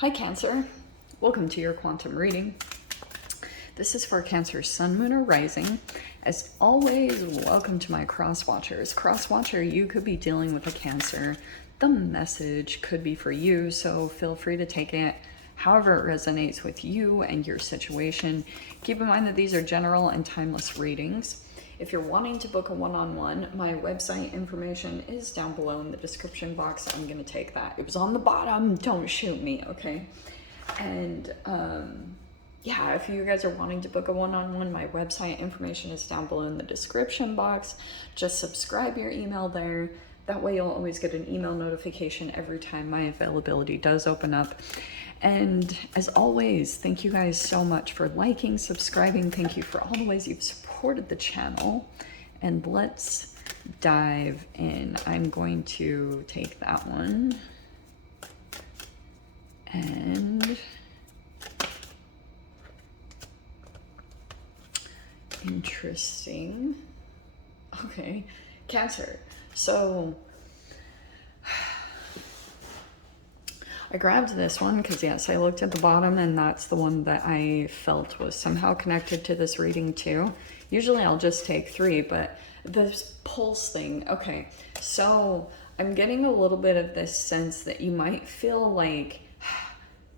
Hi Cancer, welcome to your quantum reading. This is for Cancer Sun, Moon, or Rising. As always, welcome to my cross watchers. Cross watcher, you could be dealing with a Cancer. The message could be for you, so feel free to take it however it resonates with you and your situation. Keep in mind that these are general and timeless readings. If you're wanting to book a one-on-one, my website information is down below in the description box. I'm going to take that. It was on the bottom. Don't shoot me, okay? And yeah, if you guys are wanting to book a one-on-one, my website information is down below in the description box. Just subscribe your email there. That way you'll always get an email notification every time my availability does open up. And as always, thank you guys so much for liking, subscribing. Thank you for all the ways you've supported the channel. And let's dive in. I'm going to take that one. And interesting. Okay, Cancer. So I grabbed this one because, yes, I looked at the bottom and that's the one that I felt was somehow connected to this reading too. Usually I'll just take three, but this pulse thing, okay. So I'm getting a little bit of this sense that you might feel like,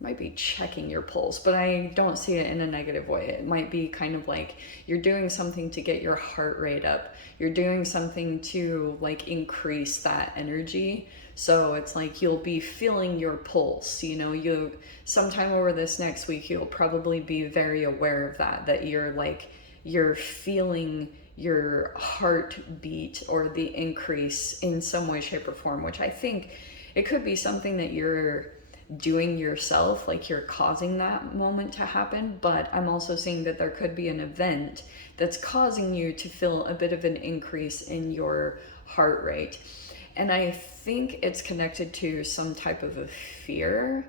might be checking your pulse, but I don't see it in a negative way. It might be kind of like you're doing something to get your heart rate up. You're doing something to like increase that energy. So it's like you'll be feeling your pulse, you know, you sometime over this next week, you'll probably be very aware of that you're feeling your heartbeat or the increase in some way, shape, or form, which I think it could be something that you're doing yourself, like you're causing that moment to happen. But I'm also seeing that there could be an event that's causing you to feel a bit of an increase in your heart rate. And I think it's connected to some type of a fear.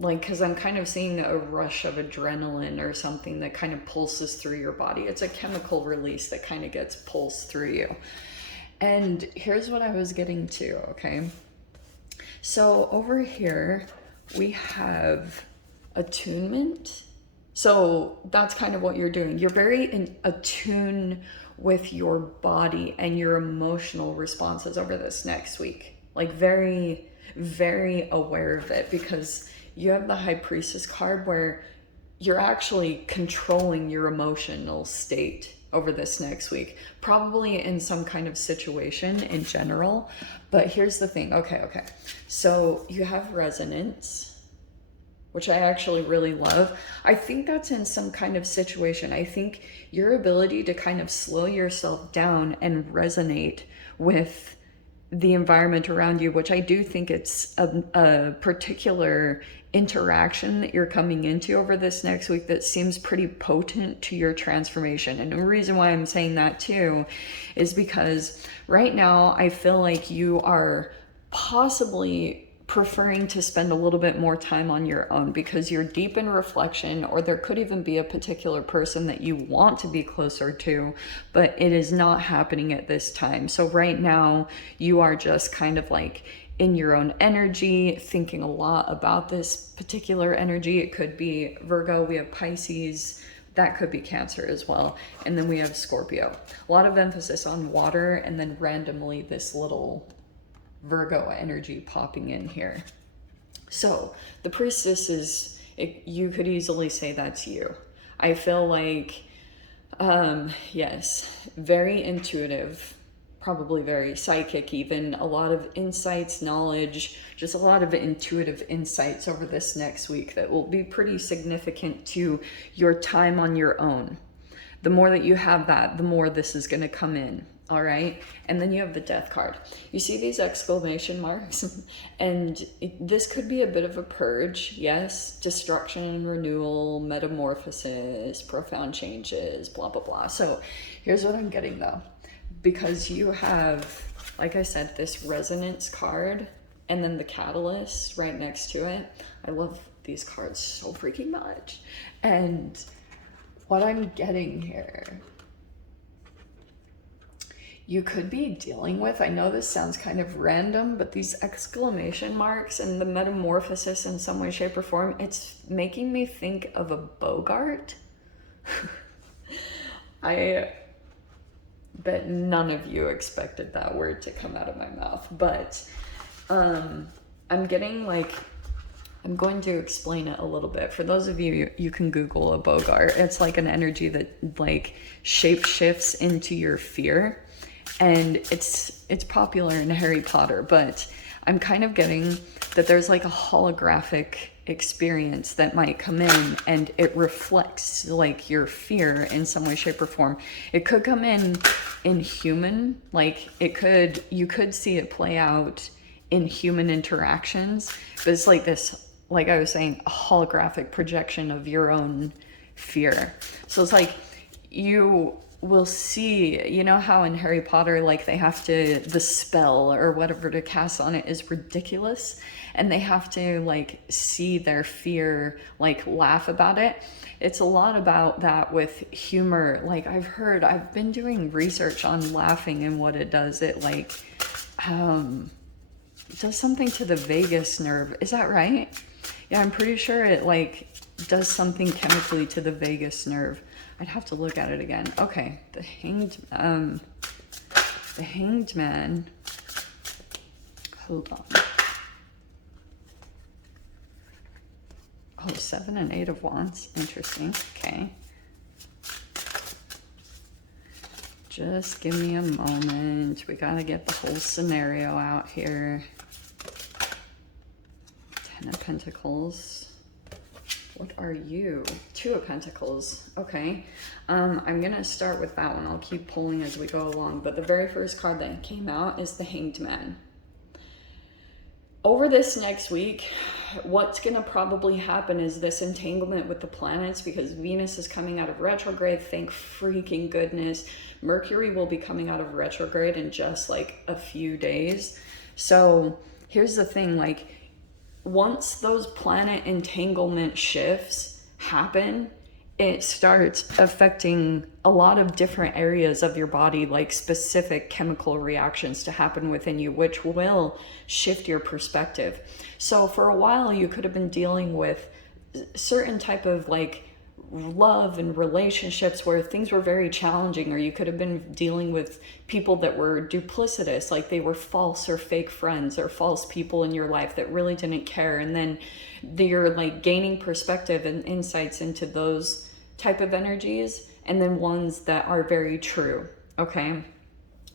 Because I'm kind of seeing a rush of adrenaline or something that kind of pulses through your body. It's a chemical release that kind of gets pulsed through you. And here's what I was getting to, okay? So over here, we have attunement. So that's kind of what you're doing. You're very in attune with your body and your emotional responses over this next week. Like very, very aware of it, because you have the High Priestess card where you're actually controlling your emotional state over this next week, probably in some kind of situation in general. But here's the thing. Okay. So you have resonance, which I actually really love. I think that's in some kind of situation. I think your ability to kind of slow yourself down and resonate with the environment around you, which I do think it's a particular interaction that you're coming into over this next week that seems pretty potent to your transformation. And the reason why I'm saying that too is because right now I feel like you are possibly preferring to spend a little bit more time on your own because you're deep in reflection, or there could even be a particular person that you want to be closer to, but it is not happening at this time. So right now you are just kind of like in your own energy, thinking a lot about this particular energy. It could be Virgo, we have Pisces, that could be Cancer as well. And then we have Scorpio. A lot of emphasis on water, and then randomly this little Virgo energy popping in here. So the Priestess is, you could easily say that's you. I feel like, yes, very intuitive, probably very psychic even, a lot of insights, knowledge, just a lot of intuitive insights over this next week that will be pretty significant to your time on your own. The more that you have that, the more this is going to come in. All right. And then you have the Death card. You see these exclamation marks, and this could be a bit of a purge. Yes. Destruction, renewal, metamorphosis, profound changes, blah, blah, blah. So here's what I'm getting though, because you have, like I said, this resonance card and then the catalyst right next to it. I love these cards so freaking much. And what I'm getting here, you could be dealing with, I know this sounds kind of random, but these exclamation marks and the metamorphosis in some way, shape, or form, it's making me think of a Boggart. I bet none of you expected that word to come out of my mouth, but I'm getting like, I'm going to explain it a little bit. For those of you, you can Google a Boggart. It's like an energy that like shape shifts into your fear. And it's popular in Harry Potter, but I'm kind of getting that there's like a holographic experience that might come in and it reflects like your fear in some way, shape, or form. It could come in human, like you could see it play out in human interactions, but it's like this, like I was saying, a holographic projection of your own fear. So it's like you will see, you know how in Harry Potter, like they have to, the spell or whatever to cast on it is ridiculous, and they have to like see their fear, like laugh about it. It's a lot about that with humor. Like I've been doing research on laughing and what it does. It like does something to the vagus nerve. Is that right? Yeah, I'm pretty sure it like does something chemically to the vagus nerve. I'd have to look at it again. Okay, the hanged man. Hold on. Oh, 7 and 8 of Wands. Interesting. Okay. Just give me a moment. We gotta get the whole scenario out here. 10 of Pentacles. What are you? 2 of Pentacles. Okay. I'm gonna start with that one. I'll keep pulling as we go along. But the very first card that came out is the Hanged Man. Over this next week, what's going to probably happen is this entanglement with the planets, because Venus is coming out of retrograde. Thank freaking goodness. Mercury will be coming out of retrograde in just like a few days. So here's the thing, like once those planet entanglement shifts happen, it starts affecting a lot of different areas of your body, like specific chemical reactions to happen within you, which will shift your perspective. So for a while, you could have been dealing with certain type of like love and relationships where things were very challenging, or you could have been dealing with people that were duplicitous, like they were false or fake friends or false people in your life that really didn't care. And then you're like gaining perspective and insights into those type of energies, and then ones that are very true. Okay,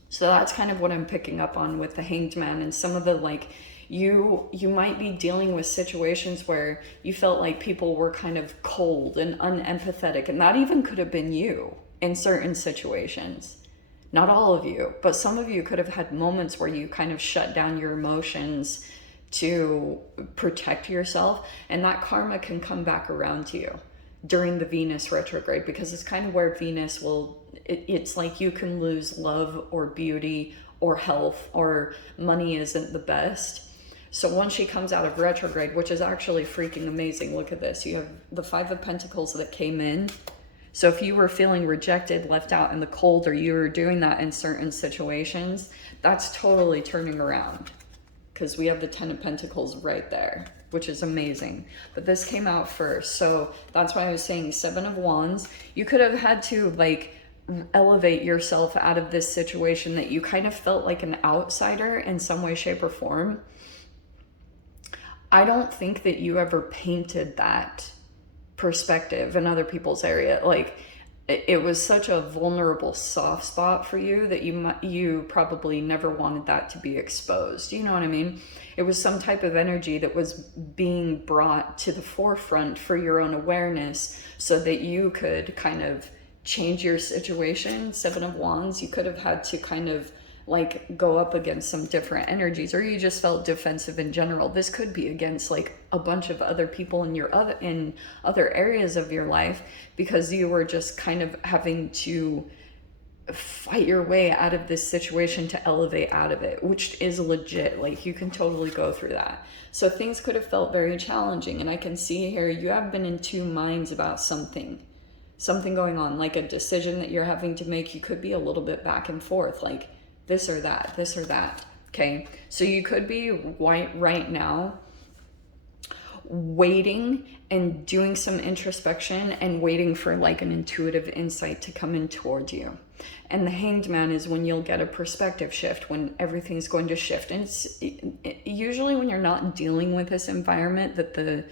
so that's kind of what I'm picking up on with the Hanged Man. And some of the like you might be dealing with situations where you felt like people were kind of cold and unempathetic, and that even could have been you in certain situations. Not all of you, but some of you could have had moments where you kind of shut down your emotions to protect yourself, and that karma can come back around to you during the Venus retrograde, because it's kind of where Venus will, it's like you can lose love or beauty or health, or money isn't the best. So once she comes out of retrograde, which is actually freaking amazing, look at this. You have the 5 of Pentacles that came in. So if you were feeling rejected, left out in the cold, or you were doing that in certain situations, that's totally turning around, because we have the 10 of Pentacles right there, which is amazing. But this came out first. So that's why I was saying 7 of Wands. You could have had to like elevate yourself out of this situation that you kind of felt like an outsider in some way, shape, or form. I don't think that you ever painted that perspective in other people's area. Like it was such a vulnerable soft spot for you that you probably never wanted that to be exposed. You know what I mean? It was some type of energy that was being brought to the forefront for your own awareness, so that you could kind of change your situation. 7 of Wands, you could have had to kind of like go up against some different energies, or you just felt defensive in general. This could be against like a bunch of other people in other areas of your life, because you were just kind of having to fight your way out of this situation to elevate out of it, which is legit. Like you can totally go through that. So things could have felt very challenging, and I can see here you have been in 2 minds about something going on, like a decision that you're having to make. You could be a little bit back and forth, like this or that, this or that. Okay, so you could be right now waiting and doing some introspection and waiting for like an intuitive insight to come in towards you. And the Hanged Man is when you'll get a perspective shift, when everything's going to shift. And it's usually when you're not dealing with this environment that the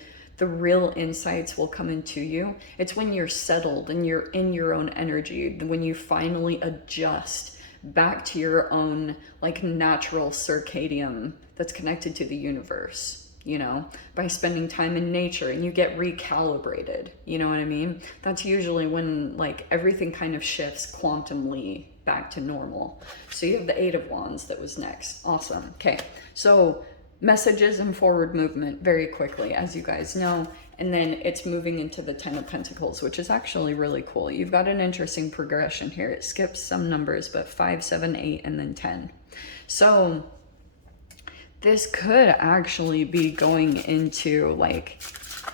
real insights will come into you. It's when you're settled and you're in your own energy, when you finally adjust back to your own like natural circadian that's connected to the universe, you know, by spending time in nature, and you get recalibrated, you know what I mean? That's usually when like everything kind of shifts quantumly back to normal. So you have the Eight of Wands that was next. Awesome. Okay, so messages and forward movement very quickly, as you guys know. And then it's moving into the Ten of Pentacles, which is actually really cool. You've got an interesting progression here. It skips some numbers, but 5, 7, 8, and then 10. So this could actually be going into like,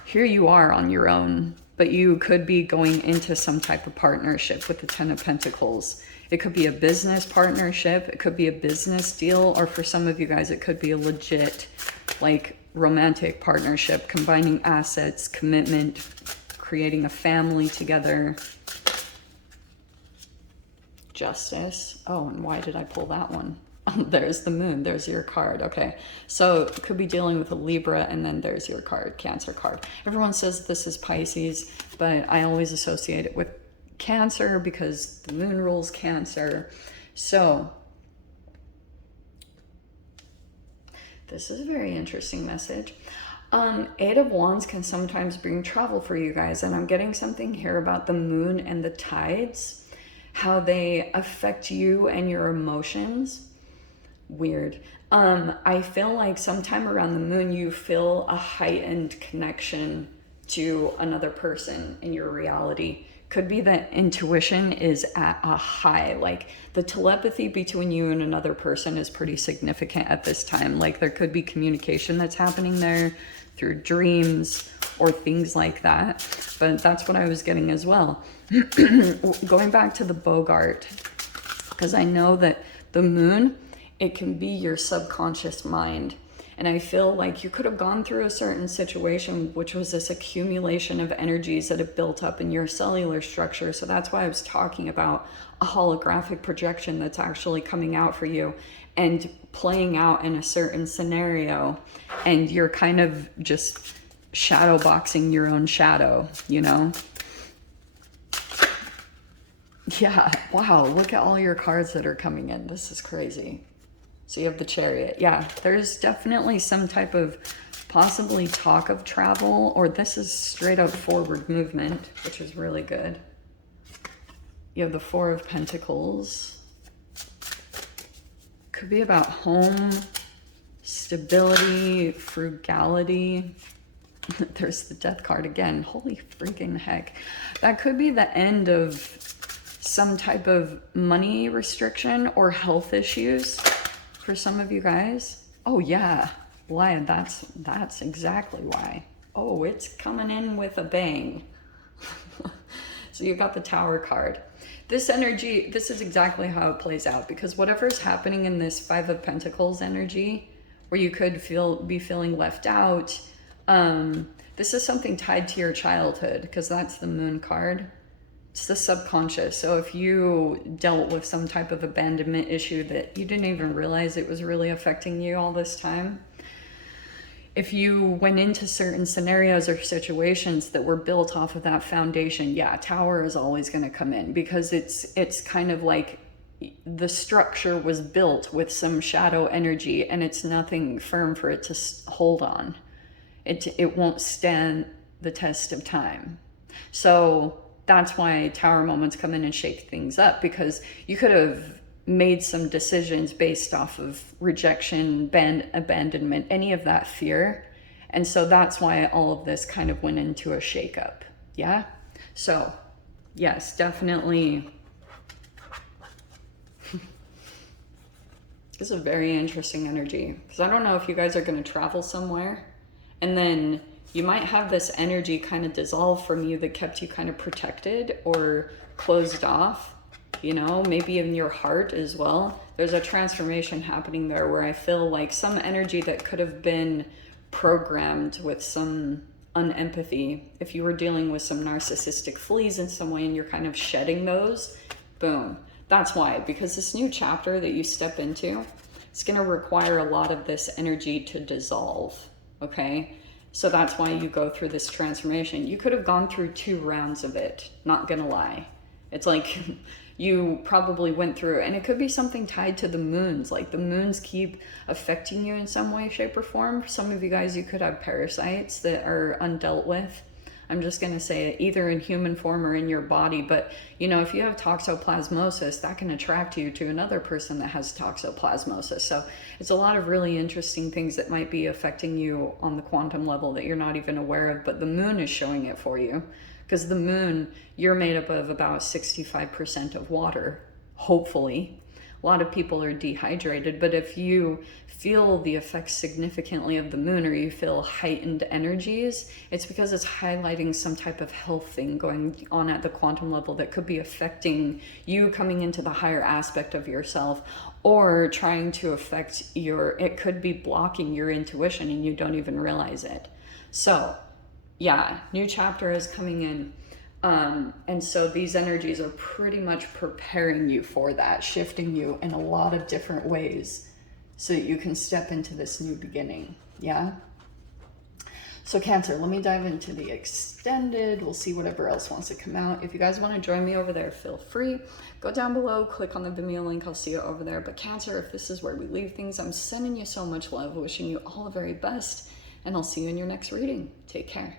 here you are on your own, but you could be going into some type of partnership with the Ten of Pentacles. It could be a business partnership. It could be a business deal. Or for some of you guys, it could be a legit like romantic partnership, combining assets, commitment, creating a family together. Justice. Oh, and why did I pull that one? Oh, there's the Moon. There's your card. Okay. So it could be dealing with a Libra, and then there's your card, Cancer card. Everyone says this is Pisces, but I always associate it with Cancer because the Moon rules Cancer. So this is a very interesting message. Eight of Wands can sometimes bring travel for you guys. And I'm getting something here about the Moon and the tides, how they affect you and your emotions. Weird. I feel like sometime around the Moon, you feel a heightened connection to another person in your reality. Could be that intuition is at a high, like the telepathy between you and another person is pretty significant at this time. Like there could be communication that's happening there through dreams or things like that. But that's what I was getting as well. Going back to the Boggart, because I know that the Moon, it can be your subconscious mind. And I feel like you could have gone through a certain situation, which was this accumulation of energies that have built up in your cellular structure. So that's why I was talking about a holographic projection that's actually coming out for you and playing out in a certain scenario. And you're kind of just shadow boxing your own shadow, you know? Yeah, wow, look at all your cards that are coming in. This is crazy. So you have the Chariot. Yeah, there's definitely some type of possibly talk of travel, or this is straight up forward movement, which is really good. You have the Four of Pentacles. Could be about home, stability, frugality. There's the Death card again. Holy freaking heck. That could be the end of some type of money restriction or health issues. For some of you guys. Oh yeah, why? That's exactly why. Oh, it's coming in with a bang. So you got the Tower card. This energy, this is exactly how it plays out, because whatever's happening in this Five of Pentacles energy, where you could be feeling left out, this is something tied to your childhood, because that's the Moon card. It's the subconscious. So if you dealt with some type of abandonment issue that you didn't even realize it was really affecting you all this time, if you went into certain scenarios or situations that were built off of that foundation, yeah, Tower is always going to come in, because it's kind of like the structure was built with some shadow energy and it's nothing firm for it to hold on. It won't stand the test of time. So that's why Tower moments come in and shake things up, because you could have made some decisions based off of rejection, abandonment, any of that fear. And so that's why all of this kind of went into a shakeup. Yeah. So yes, definitely. This is a very interesting energy, because I don't know if you guys are going to travel somewhere and then you might have this energy kind of dissolve from you that kept you kind of protected or closed off. you know, maybe in your heart as well. There's a transformation happening there where I feel like some energy that could have been programmed with some unempathy, if you were dealing with some narcissistic fleas in some way and you're kind of shedding those, boom. That's why, because this new chapter that you step into, it's going to require a lot of this energy to dissolve, okay? So that's why you go through this transformation. You could have gone through 2 rounds of it, not gonna lie. It's like you probably went through, and it could be something tied to the moons. Like the moons keep affecting you in some way, shape, or form. Some of you guys, you could have parasites that are undealt with. I'm just going to say it, either in human form or in your body. But, you know, if you have toxoplasmosis, that can attract you to another person that has toxoplasmosis. So it's a lot of really interesting things that might be affecting you on the quantum level that you're not even aware of. But the moon is showing it for you, because the moon, you're made up of about 65% of water, hopefully. A lot of people are dehydrated, but if you feel the effects significantly of the moon, or you feel heightened energies, it's because it's highlighting some type of health thing going on at the quantum level that could be affecting you coming into the higher aspect of yourself, or trying to affect it could be blocking your intuition and you don't even realize it. So yeah, new chapter is coming in. And so these energies are pretty much preparing you for that, shifting you in a lot of different ways so that you can step into this new beginning. Yeah. So Cancer, let me dive into the extended. We'll see whatever else wants to come out. If you guys want to join me over there, feel free. Go down below, click on the Vimeo link. I'll see you over there. But Cancer, if this is where we leave things, I'm sending you so much love, wishing you all the very best, and I'll see you in your next reading. Take care.